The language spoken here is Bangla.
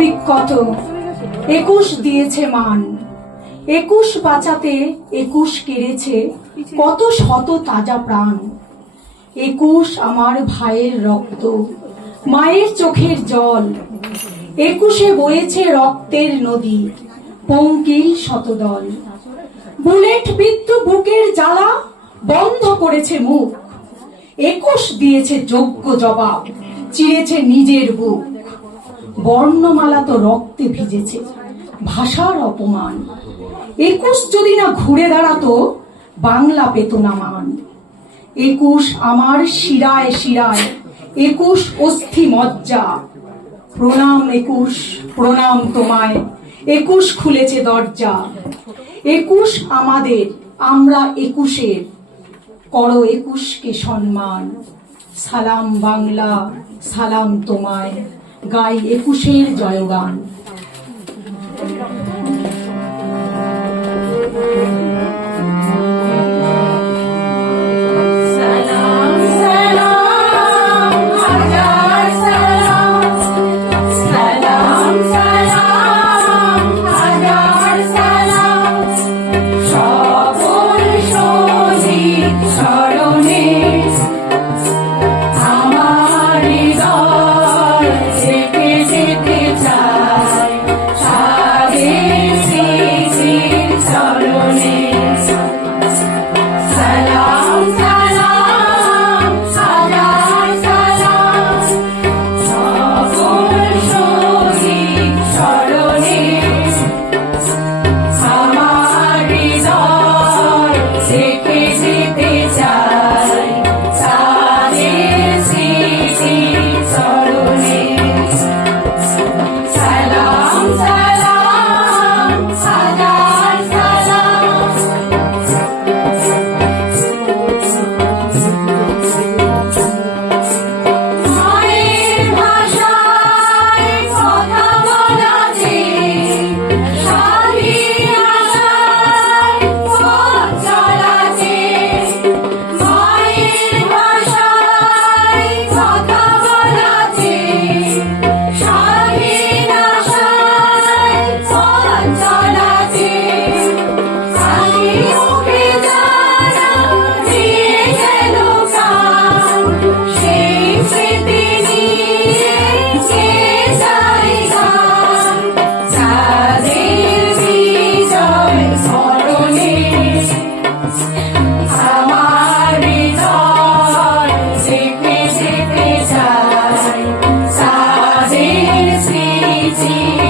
বিক্ষত 21 দিয়েছে মান, 21 বাঁচাতে 21 কেড়েছে কত শত তাজা প্রাণ। 21 আমার ভাইয়ের রক্ত, মায়ের চোখের জল, 21 বয়েছে রক্তের নদী, পঙ্কিল শতদল। বুলেট বিদ্ধ বুকের জ্বালা, বন্ধ করেছে মুখ, 21 দিয়েছে যোগ্য জবাব, চিরেছে নিজের বুক। বর্ণমালা তো রক্তে ভিজেছে, ভাষার অপমান, 21 যদি না ঘুরে দাঁড়াতো বাংলা পেত না মান। 21 আমার শিরায় শিরায়, 21 অস্থি মজ্জা। প্রণাম 21, প্রণাম তোমায়, 21 খুলেছে দরজা। 21 আমাদের, আমরা 21-এর, করো 21-কে সম্মান। সালাম বাংলা, সালাম তোমায়, গাই 21-এর জয়গান। See